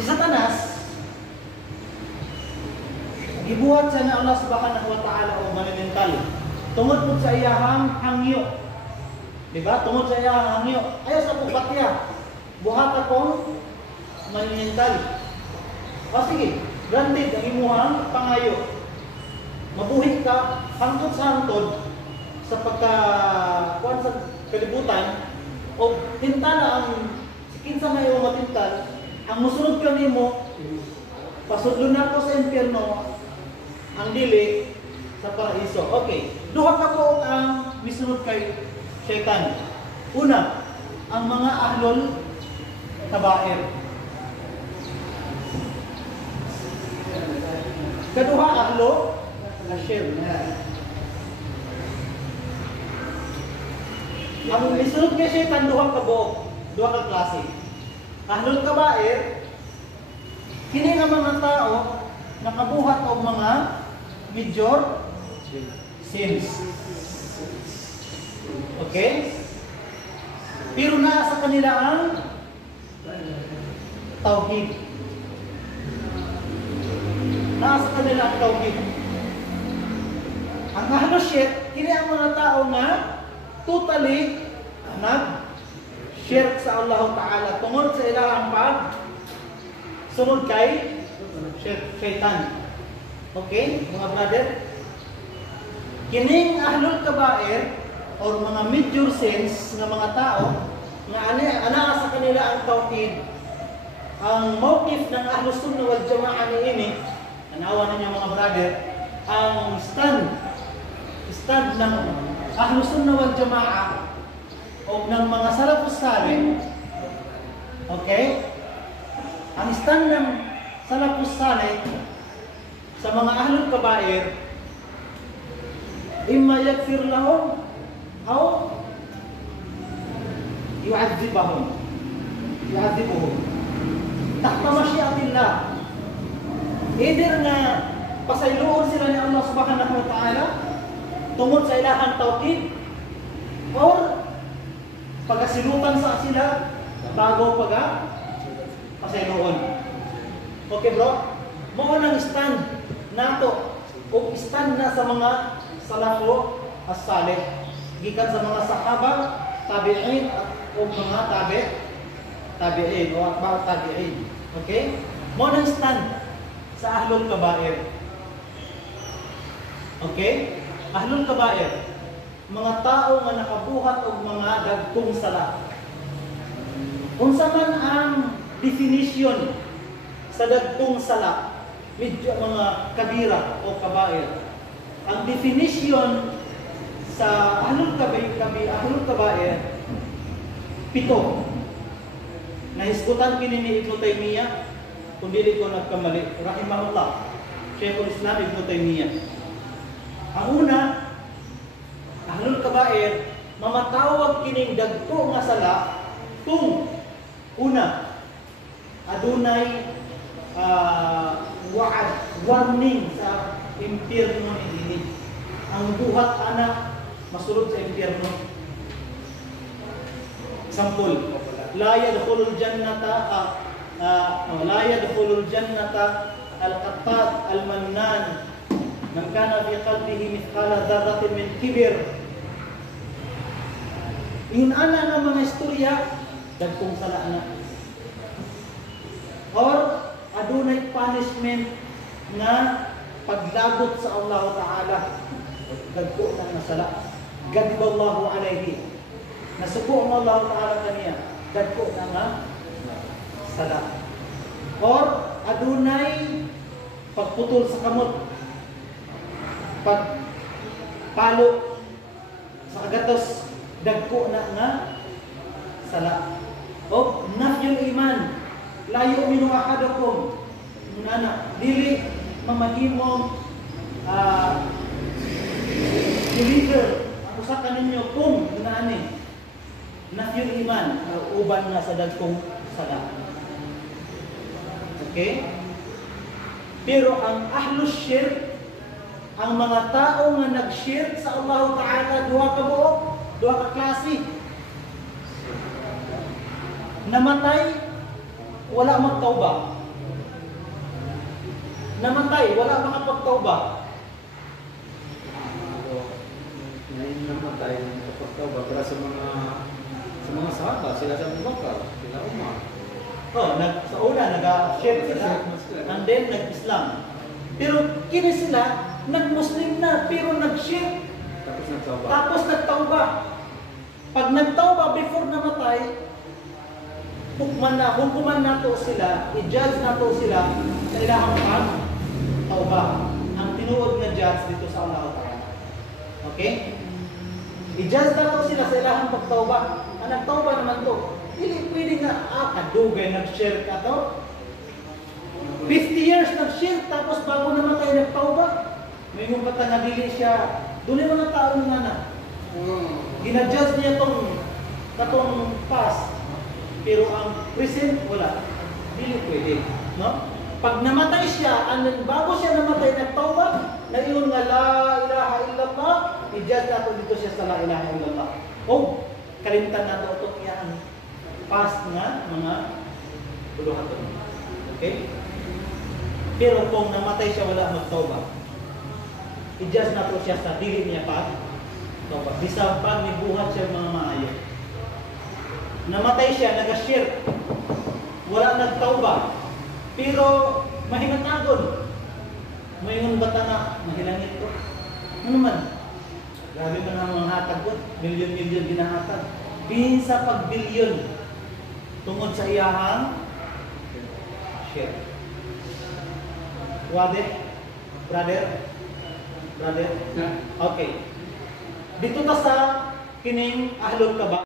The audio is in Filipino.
Si Satanas, gibuhat sa na Allah subhanahu wa ta'ala o manimental. Tungod po sa iyahang hangyo. Diba? Tungod sa iyahang hangyo. Ayaw sa pagbatya. Buhat akong manimental. O sige, granted ang imuhang pangayo. Mabuhi ka hangtod sa hangtod sa pagkakuan sa kalibutan o tintala ang kinsa may iyong matintal, ang musunod ka nimo, pasudlo na ko sa impyerno, ang dili sa paraiso. Okay, duha ka po ang misunod kay Shaitan. Una, ang mga ahlul kabair. Kaduha, ahlo ashir. Ang misunod kay Shaitan, duha ka buok, duha ka klase. Ahlul kabair, kini nga mga tao nakabuhat og mga major sins. Okay? Pero naa sa kanila ang tauhid. Naa sa kanila ang tauhid. Ang ahlul shirk, kini ang mga tao nga totally nag-shirk sa Allah Ta'ala tungod sa ilang pag sunod kay Shaitan. Okay, mga brother? Kining ahlul kabair or mga major sins ng mga tao nga ana sa kanila ang tauhid. Ang mawqif ng Ahlus Sunnah wal Jama'ah niini, anawa ninyo mga brother, ang stand ng Ahlus Sunnah wal Jama'ah o ng mga salafus salih. Okay? Ang stand ng salafus salih sa mga ahlul kabair, imma yaghfir lahum aw yu'adzibuhum tahta masyiatillah. Either na pasayloon sila ni Allah subhanahu wa ta'ala tungod sa ilahang tauhid or pagasilutan sa sila bago pasayloon. Okay bro? Mao nang stand nato o stand na sa mga salafu as-salih gikan sa mga sahaba, tabi'in o mga tabi'in o atba'ut tabi'in. Okay? Mao nang stand sa ahlul kabair. Okay? Ahlul kabair, mga tao nga nakabuhat og mga dagkong sala. Unsa man ang definition sa dagkong sala, medyo mga kabira o kabair. Ang definition sa ahlul kabair, 7. Nahisgutan kini ni Ibnu Taymiyah, kung dili ko nagkamali, rahimahullah, Shaykhul Islam Ibnu Taymiyah. Ang una, ahlul kabair, mamatawag kining dagko nga sala kung una, adunay warning sa impyerno ini. Ang buhat anak masulod sa impyerno. Example, la yadkhulul jannata al-qattat al-mannan man kana fi qalbihi mithqala dharratin min kibir. Ingon ana nga mga istorya dagkong sala ana. Or adunay punishment nga paglagot sa Allah Ta'ala. Dagko na nasala. Gadiballahu alayhi. Nasuko ang Allah Ta'ala kaniya. Dagko na nga sala. Or adunay pagputol sa kamot. Pagpalo sa agatos. Dagko na nga sala. O nafyul iman. La yu'minu ahadukum. Nana, dili mamahimong believer ang usa ka ninyo kung ganaani nafyul iman uban na sa dagkong sala. Okay? Pero ang ahlus shirk, ang mga tao nga nag-shirk sa Allah Ta'ala, duha ka buok, duha ka klase. Namatay, wala magtauba. namatay, wala makapagtauba. Ngayon namatay, nakapagtauba para sa mga sahaba, sila sa Bukal, sila Umar. Sa una, nag-share sila, and then nag-Islam. Pero kini sila, nag-Muslim na, pero nag-share. Tapos nagtauba. Pag nagtauba before namatay, hukuman nato sila, i-judge nato sila sa ilahang pag-tauba. Ang tinuod nga judge dito sa Allah Ta'ala. Okay? I-judge nato sila sa ilahang pagtauba. Ang nagtauba naman to, hindi pwede nga, kadugay nag-share ka to. 50 years nag-share, tapos bago namatay nagtauba. May yung bata na dili siya, doon yung mga tao nga na. Ginadjust niya katong past. Pero ang present, wala. Dili pwede. No? Pag namatay siya, bago siya namatay nagtauba, na yun nga la ilaha illallah, i-judge nato dito siya sa la ilaha illallah. Kalimtan nato ito yan. Past nga, mga buluhaton. Okay? Pero kung namatay siya, wala magtauba, i-judge nato siya sa dili niya pa. Bisang pag nibuhat siya mga maayo. Namatay siya, nag-shirk. Wala nagtauba. Pero mahimatagon. Mayroon bata na mahilangit ko. Ano man? Grabe man ang mga hatag ko. Milyon-milyon ginahatag. Pinsa pag bilyon. Tungod sa iyahang shirk. Wade? Brother? Okay. Dito ta sa kining ahlul kaba.